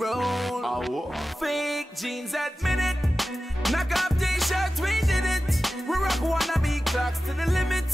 roll. Fake jeans admit it. Knock off t-shirts, we did it. We rock wannabe clocks to the limit.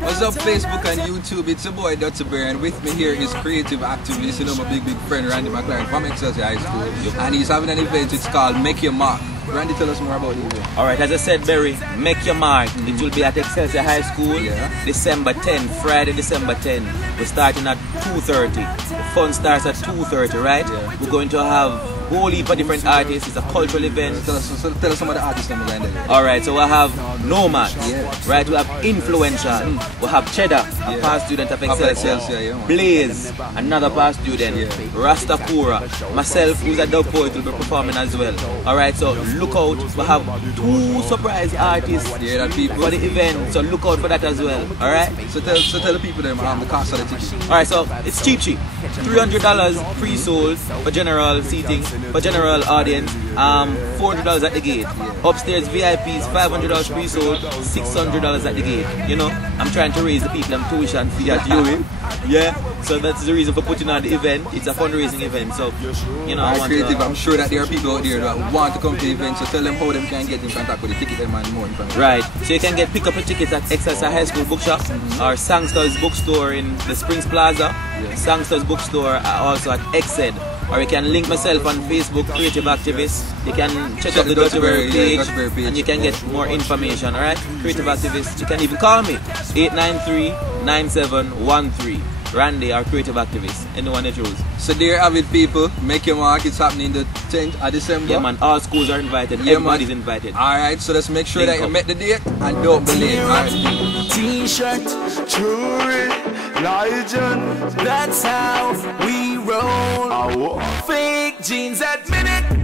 What's up, Facebook and YouTube? It's your boy Dutty Bear, and with me here is creative activist, you know, my big friend Randy McLaren from Excelsior High School. And he's having an event, it's called Mek Yuh Mark. Randy, tell us more about the event. Alright, as I said, Barry, Mek Yuh Mark. It will be at Excelsior High School, December 10, Friday, December 10. We're starting at 2:30. The fun starts at 2:30, right? Yeah. We're going to have a whole heap of different artists. It's a cultural event. Tell us some of the artists that we're going to. Alright, so we'll have Nomad, right? We'll have Influential. We'll have Cheddar, a past student of Excelsior. Blaze, another past student. Rasta Kura, myself, who's a dub poet, will be performing as well. Alright, so look out. We'll have 2 surprise artists for the event, so look out for that as well. Alright? So tell the people them the cost of the ticket. Alright, so it's cheap. $300 pre-sold for general seating, for general audience. $400 at the gate. Upstairs VIPs, $500 pre-sold, $600 at the gate. You know, I'm trying to raise the people them tuition fee at UA. Yeah, so that's the reason for putting on the event. It's a fundraising event, so you know. I'm sure that there are people out there that want to come to the event, so tell them how them can get in contact with the ticket and more information. Right, so you can pick up your tickets at Excelsior High School Bookshop or Sangsters Bookstore in the Springs Plaza. Sangsters Bookstore also at XZ. Or you can link myself on Facebook, Creative Activist. You can check out the Dutty Bear page, and you can get more information, alright? Creative Activist. You can even call me, 893-9713. Randy, our Creative Activist. Anyone that choose. So there have it, people. Mek Yuh Mark. It's happening the 10th of December. Yeah, man. All schools are invited. Everybody's invited. Alright, so let's make sure that you met the date and don't be late. Alright. T-shirt, jewelry, legend. That's how we roll. Fake jeans admit it.